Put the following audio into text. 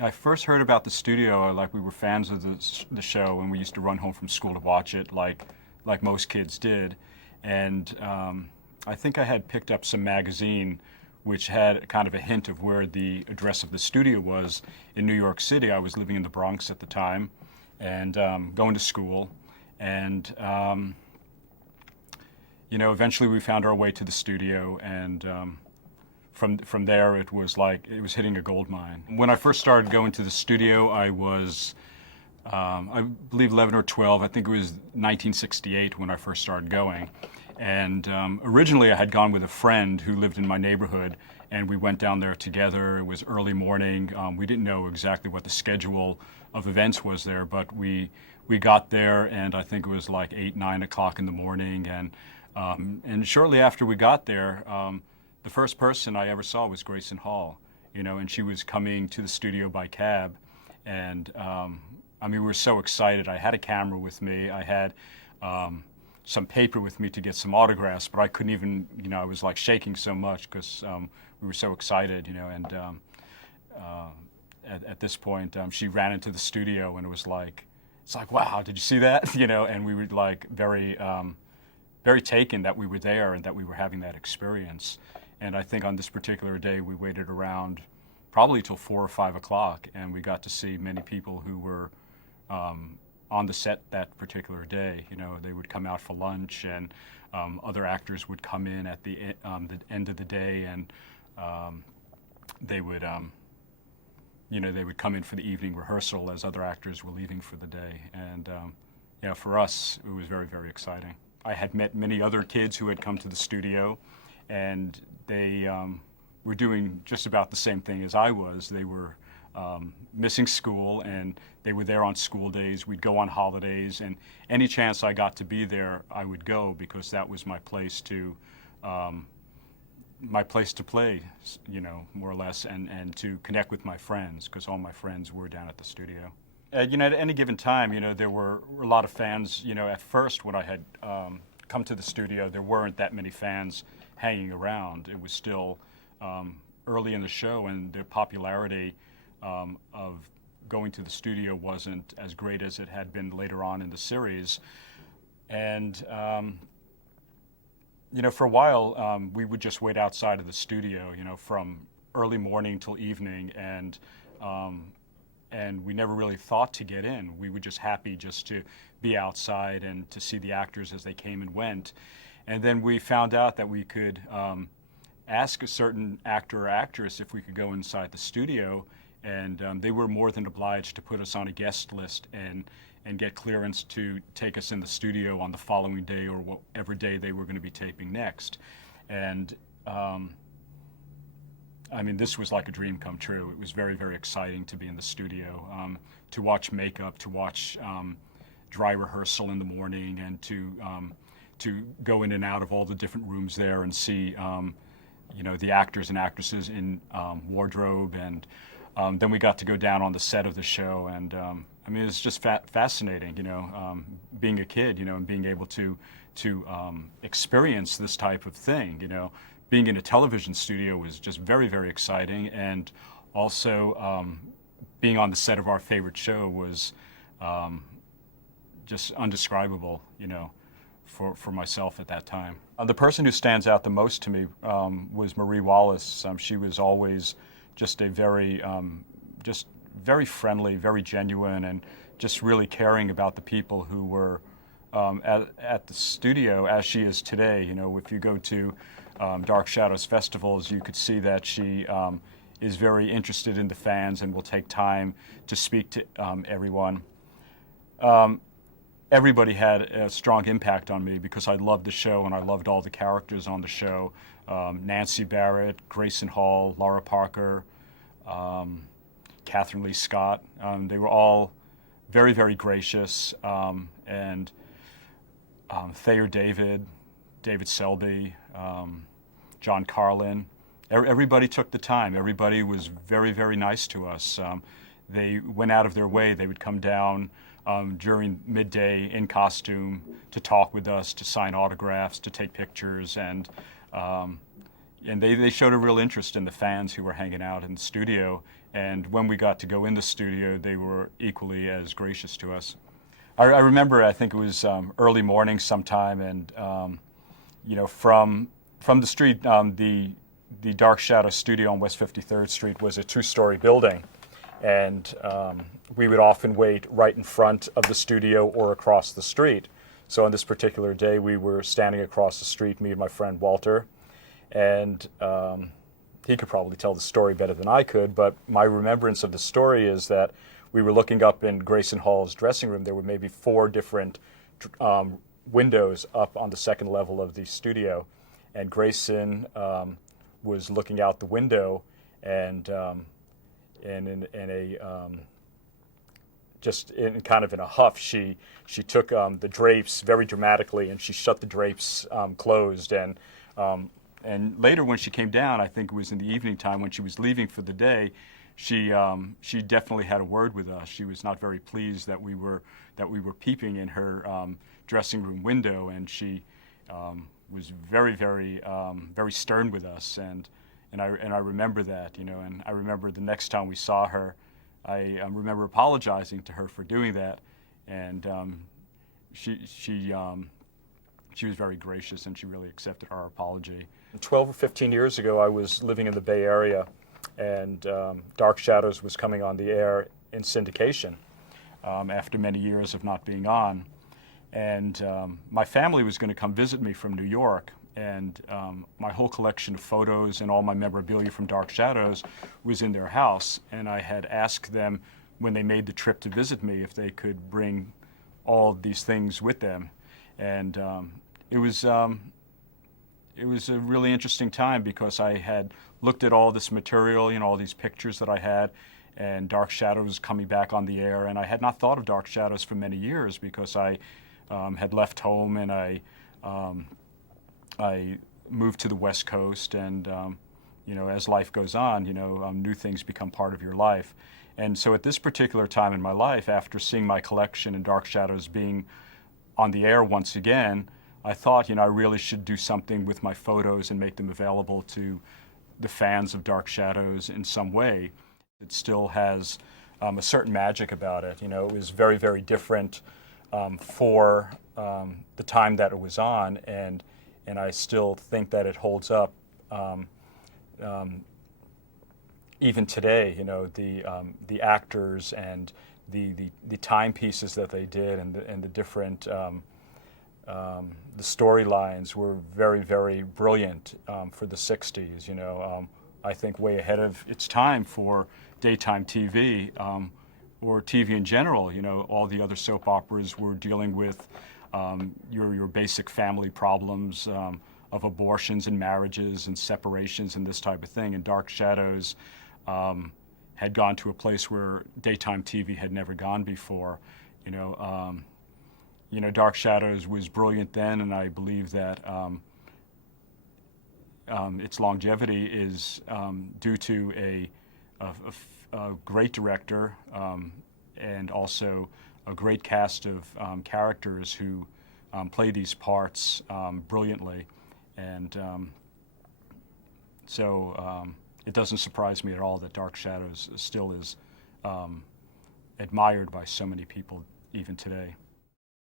I first heard about the studio, like we were fans of the show, and we used to run home from school to watch it, like most kids did. And I think I had picked up some magazine which had kind of a hint of where the address of the studio was in New York City. I was living in the Bronx at the time, and going to school, and eventually we found our way to the studio, and from there it was like it was hitting a gold mine. When I first started going to the studio, I was I believe 11 or 12. I think it was 1968 when I first started going. And originally I had gone with a friend who lived in my neighborhood, and we went down there together. It was early morning. We didn't know exactly what the schedule of events was there, but we got there, and I think it was like 8, 9 o'clock in the morning. And shortly after we got there, the first person I ever saw was Grayson Hall, and she was coming to the studio by cab. And we were so excited. I had a camera with me. I had some paper with me to get some autographs, but I couldn't even, I was like shaking so much because we were so excited, and at this point, she ran into the studio, and it's like, wow, did you see that? And we were like very taken that we were there and that we were having that experience. And I think on this particular day, we waited around probably till 4 or 5 o'clock, and we got to see many people who were on the set that particular day. They would come out for lunch, and other actors would come in at the end of the day, and they would come in for the evening rehearsal as other actors were leaving for the day. And for us, it was very, very exciting. I had met many other kids who had come to the studio, and they were doing just about the same thing as I was. They were missing school, and they were there on school days. We'd go on holidays, and any chance I got to be there, I would go, because that was my place to play, more or less, and to connect with my friends, because all my friends were down at the studio. At any given time, there were a lot of fans. At first, when I had come to the studio, there weren't that many fans hanging around. It was still early in the show, and the popularity of going to the studio wasn't as great as it had been later on in the series. And for a while, we would just wait outside of the studio, from early morning till evening, and we never really thought to get in. We were just happy just to be outside and to see the actors as they came and went. And then we found out that we could ask a certain actor or actress if we could go inside the studio, and they were more than obliged to put us on a guest list and get clearance to take us in the studio on the following day or whatever day they were going to be taping next. And this was like a dream come true. It was very, very exciting to be in the studio, to watch makeup, to watch dry rehearsal in the morning, and to go in and out of all the different rooms there and see the actors and actresses in wardrobe. And then we got to go down on the set of the show, and it's just fascinating, being a kid, and being able to experience this type of thing. Being in a television studio was just very, very exciting, and also being on the set of our favorite show was just undescribable, for myself at that time. The person who stands out the most to me was Marie Wallace. She was always just a very friendly, very genuine, and just really caring about the people who were at the studio, as she is today. If you go to Dark Shadows festivals, you could see that she is very interested in the fans and will take time to speak to everyone. Everybody had a strong impact on me because I loved the show, and I loved all the characters on the show. Nancy Barrett, Grayson Hall, Laura Parker, Catherine Lee Scott. They were all very, very gracious. And Thayer David, David Selby, John Carlin. Everybody took the time. Everybody was very, very nice to us. They went out of their way. They would come down during midday in costume to talk with us, to sign autographs, to take pictures. And and they showed a real interest in the fans who were hanging out in the studio. And when we got to go in the studio, they were equally as gracious to us. I remember, I think it was early morning sometime, and you know, from the street, the Dark Shadow studio on West 53rd Street was a two-story building, and we would often wait right in front of the studio or across the street. So on this particular day, we were standing across the street, me and my friend Walter, and he could probably tell the story better than I could, but my remembrance of the story is that we were looking up in Grayson Hall's dressing room. There were maybe 4 different windows up on the second level of the studio, and Grayson was looking out the window, and in a just in kind of in a huff, she took the drapes very dramatically, and she shut the drapes closed. And later, when she came down, I think it was in the evening time when she was leaving for the day, she definitely had a word with us. She was not very pleased that we were peeping in her dressing room window, and she was very stern with us. And I remember that, you know, and I remember the next time we saw her, I remember apologizing to her for doing that, and she was very gracious, and she really accepted our apology. 12 or 15 years ago, I was living in the Bay Area, and Dark Shadows was coming on the air in syndication after many years of not being on. And my family was going to come visit me from New York, and my whole collection of photos and all my memorabilia from Dark Shadows was in their house. And I had asked them, when they made the trip to visit me, if they could bring all of these things with them. And it was a really interesting time, because I had looked at all this material, you know, all these pictures that I had, and Dark Shadows was coming back on the air, and I had not thought of Dark Shadows for many years, because I had left home, and I moved to the West Coast, and you know, as life goes on, you know, new things become part of your life. And so at this particular time in my life, after seeing my collection and Dark Shadows being on the air once again, I thought, you know, I really should do something with my photos and make them available to the fans of Dark Shadows in some way. It still has a certain magic about it. You know, it was very different for the time that it was on, and I still think that it holds up even today. You know, the actors and the timepieces that they did, and the different the storylines were very brilliant for the 60s. You know, I think way ahead of its time for daytime TV, or TV in general. You know, all the other soap operas were dealing with your basic family problems of abortions and marriages and separations and this type of thing. And Dark Shadows had gone to a place where daytime TV had never gone before. You know, Dark Shadows was brilliant then, and I believe that its longevity is due to a great director, and also a great cast of characters who play these parts brilliantly. And so it doesn't surprise me at all that Dark Shadows still is admired by so many people even today.